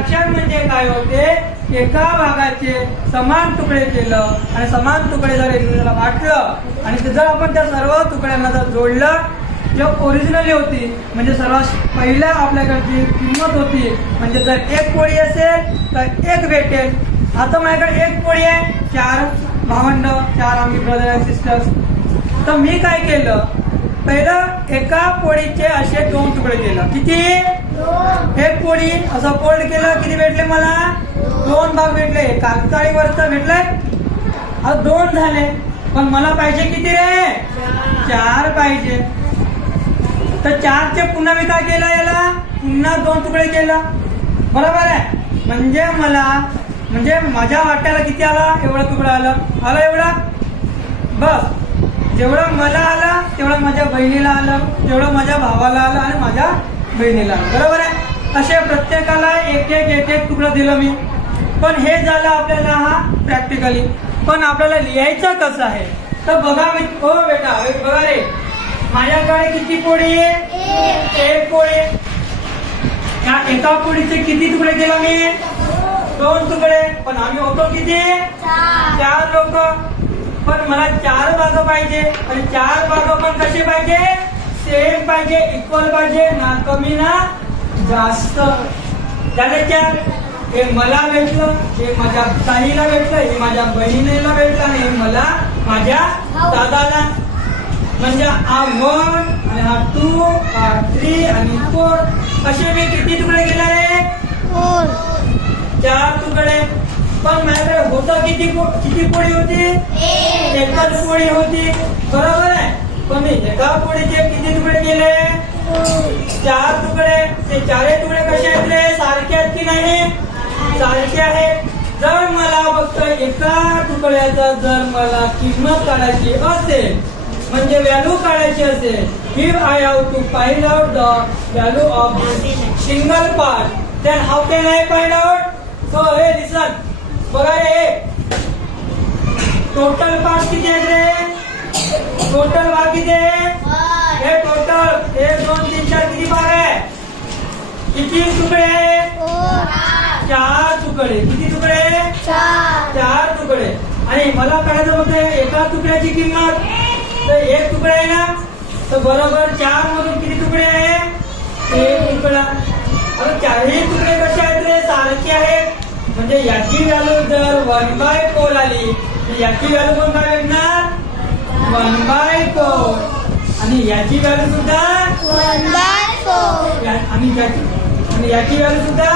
Fraction म्हणजे काय होते, एका भागाचे समान तुकडे केलं आणि समान तुकडे जर एकमेकांना वाटलं आणि जर आपण त्या सर्व तुकड्यांना जर जोडलं, जो ओरिजिनली होती म्हणजे सर्वात पहिल्या आपल्याकडची किंमत होती, म्हणजे जर एक पोळी असेल तर एक भेटेल. आता माझ्याकडे एक पोळी आहे, 4 भावंड, 4 आम्ही ब्रदर अँड सिस्टर्स. तर मी काय केलं, पहिलं एका पोळीचे असे 2 तुकडे केलं. किती? एक पोळी असं फोल्ड केलं, किती भेटले मला? 2 भाग भेटले. कागदाळीवरचं भेटलंय, आता 2 झाले. पण मला पाहिजे किती रे? 4 पाहिजे. तर 4चे पुन्हा मी काय केलं, याला पुन्हा 2 तुकडे केलं. बरोबर आहे. म्हणजे माझ्या वाट्याला किती आला? एवढा तुकडा आला एवढा. बस जेवढं मला आलं तेवढं माझ्या बहिणीला आलं, तेवढं माझ्या भावाला आलं आणि माझ्या बहिणीला आलं. बरोबर आहे. असे प्रत्येकाला एक एक तुकडं दिलं मी. पण हे झालं आपल्याला हा प्रॅक्टिकली. पण आपल्याला लिहायचं कसं आहे, तर बघा मी हो बेटा बघा रे, माझ्याकडे किती पोळी आहे? एक पोळी. या एका पोळीचे किती तुकडे केले मी? 2 तुकडे. पण आम्ही होतो किती? 4 लोक. पण मला 4 भाग पाहिजे आणि 4 भाग पण कसे पाहिजे? सेम पाहिजे, इक्वल पाहिजे, ना कमी ना जास्त. झाले 4. हे मला भेटलं, हे माझ्या ताईला भेटलं, हे माझ्या बहिणीला भेटलं आणि हे मला माझ्या दादाला. म्हणजे हा 1 आणि हा 2, हा 3 आणि 4 असे मी किती तुकडे केले रे? 4 तुकडे. पण माझ्याकडे होतं किती पोळी होती? एकच पोळी होती. बरोबर आहे. पण मी एका पोळीचे किती तुकडे केले? 4 तुकडे. ते 4 तुकडे कसे आहेत रे? सारखे आहेत की नाही? सारखे आहेत. जर मला फक्त एका तुकड्याचा जर मला किंमत काढायची असेल, म्हणजे व्हॅल्यू काढायची असेल, if I have to find out the value of single part, then how can I find out? So hey listen, बघा रे, टोटल पार्ट किती आहेत रे? टोटल भाग किती आहे? हे टोटल 1 2 3 4 किती भाग आहे? किती तुकडे आहे? 4 तुकडे. किती तुकडे? 4 तुकडे. आणि मला काढायचं होतं एका तुकड्याची किंमत. तर 1 तुकडा आहे ना, तर बरोबर 4 मधून किती तुकडे आहे? 1 तुकडा. आता 4ही तुकडे कसे आहेत रे? सारखे आहेत. म्हणजे याची व्हॅल्यू जर 1/4 आली तर याची व्हॅल्यू पण काय भेटणार? 1/4. आणि याची व्हॅल्यू सुद्धा 1/4. आणि याची व्हॅल्यू सुद्धा